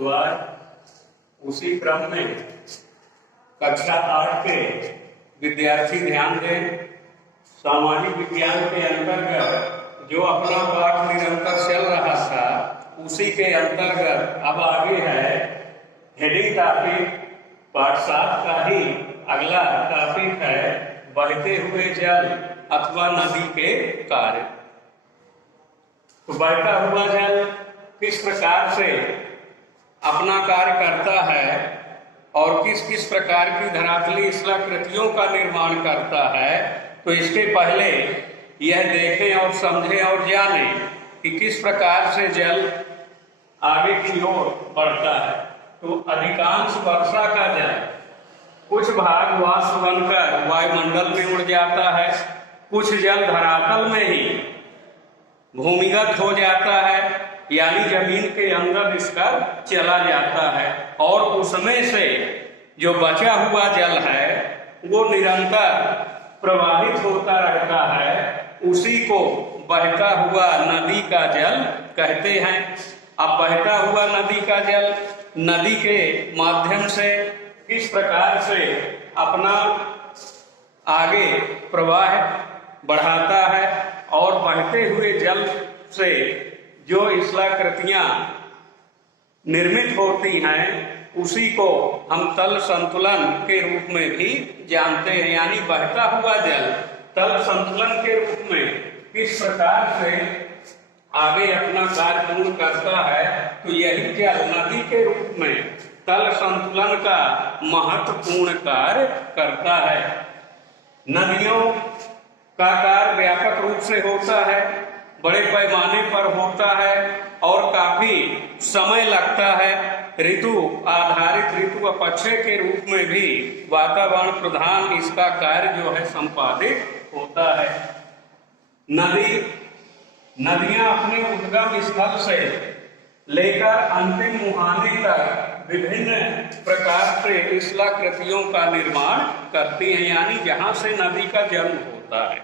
तो आज उसी क्रम में कक्षा 8 के विद्यार्थी ध्यान दें। सामाजिक विज्ञान के अंतर्गत जो अपना पाठ निरंतर चल रहा था उसी के अंतर्गत अब आगे है हेडिंग टॉपिक। पाठ 7 का ही अगला टॉपिक है बहते हुए जल अथवा नदी के कार्य। तो बहता हुआ जल किस प्रकार से अपना कार्य करता है और किस किस प्रकार की धरातलीय स्थलाकृतियों का निर्माण करता है, तो इसके पहले यह देखें और समझें और जानें कि किस प्रकार से जल आगे की ओर बढ़ता है। तो अधिकांश वर्षा का जल कुछ भाग वाष्प बनकर वायुमंडल में उड़ जाता है, कुछ जल धरातल में ही भूमिगत हो जाता है, यानी जमीन के अंदर इसका चला जाता है, और उसमें से जो बचा हुआ जल है वो निरंतर प्रवाहित होता रहता है। उसी को बहता हुआ नदी का जल कहते हैं। अब बहता हुआ नदी का जल नदी के माध्यम से किस प्रकार से अपना आगे प्रवाह बढ़ाता है और बहते हुए जल से जो स्थलाकृतियां निर्मित होती हैं उसी को हम तल संतुलन के रूप में भी जानते हैं। यानी बहता हुआ जल तल संतुलन के रूप में किस प्रकार से आगे अपना कार्य पूर्ण करता है, तो यही जल नदी के रूप में तल संतुलन का महत्वपूर्ण कार्य करता है। नदियों का कार्य व्यापक रूप से होता है, बड़े पैमाने पर होता है और काफी समय लगता है। ऋतु आधारित ऋतु अपक्षय के रूप में भी वातावरण प्रधान इसका कार्य जो है संपादित होता है। नदियां अपने उद्गम स्थल से लेकर अंतिम मुहाने तक विभिन्न प्रकार से स्थलाकृतियों का निर्माण करती हैं। यानी जहां से नदी का जन्म होता है,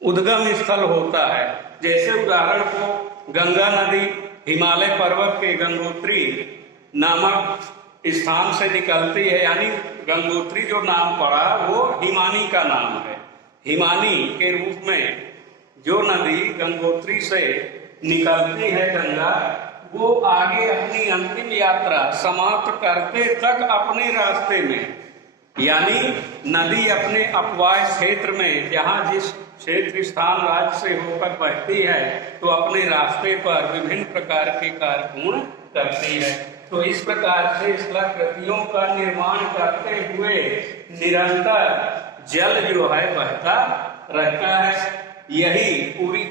उद्गम स्थल होता है। जैसे उदाहरण को गंगा नदी हिमालय पर्वत के गंगोत्री नामक स्थान से निकलती है, यानी गंगोत्री जो नाम पड़ा वो हिमानी का नाम है। हिमानी के रूप में जो नदी गंगोत्री से निकलती है गंगा, वो आगे अपनी अंतिम यात्रा समाप्त करते तक अपने रास्ते में, यानी नदी अपने अपवाय क्षेत्र में जहां जिस क्षेत्र स्थान राज्य से होकर बहती है तो अपने रास्ते पर विभिन्न प्रकार के कार्य पूर्ण करती है। तो इस प्रकार से स्थलाकृतियों का निर्माण करते हुए निरंतर जल जो है बहता रहता है। यही पूरी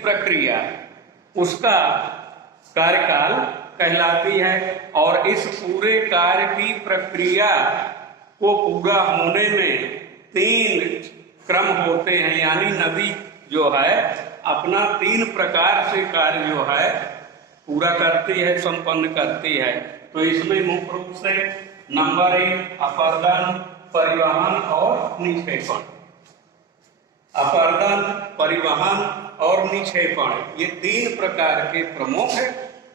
प्रक्रिया उसका कार्यकाल कहलाती है। और इस पूरे कार्य की प्रक्रिया को पूरा होने में 3 क्रम होते हैं। यानी नदी जो है अपना 3 प्रकार से कार्य जो है पूरा करती है, संपन्न करती है। तो इसमें मुख्य रूप से नंबर 1 अपर्दन, परिवहन और निक्षेपण। अपर्दन, परिवहन और निक्षेपण ये 3 प्रकार के प्रमुख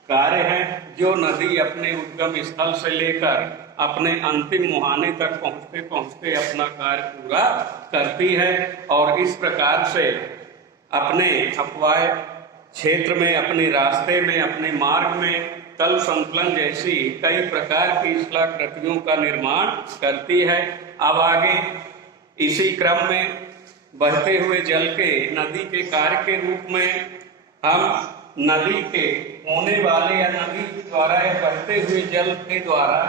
कार्य हैं जो नदी अपने उद्गम स्थल से लेकर अपने अंतिम मुहाने तक पहुंचते पहुंचते अपना कार्य पूरा करती है। और इस प्रकार से अपने अपवाय क्षेत्र में, अपने रास्ते में, अपने मार्ग में तल संतुलन जैसी कई प्रकार की स्थलाकृतियों का निर्माण करती है। अब आगे इसी क्रम में बहते हुए जल के नदी के कार्य के रूप में हम नदी के होने वाले या नदी द्वारा या बहते हुए जल के द्वारा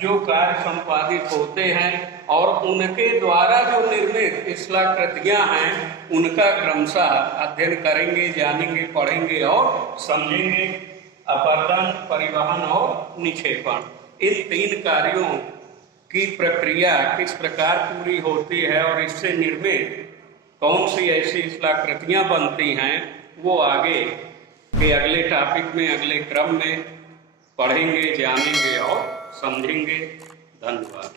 जो कार्य संपादित होते हैं और उनके द्वारा जो निर्मित स्थलाकृतियां हैं उनका क्रमशः अध्ययन करेंगे, जानेंगे, पढ़ेंगे और समझेंगे। अपर्दन, परिवहन और निक्षेपण इन 3 कार्यों की प्रक्रिया किस प्रकार पूरी होती है और इससे निर्मित कौन सी ऐसी स्थलाकृतियां बनती हैं वो आगे के अगले टॉपिक में, अगले क्रम में पढ़ेंगे, जानेंगे और समझेंगे। धन्यवाद।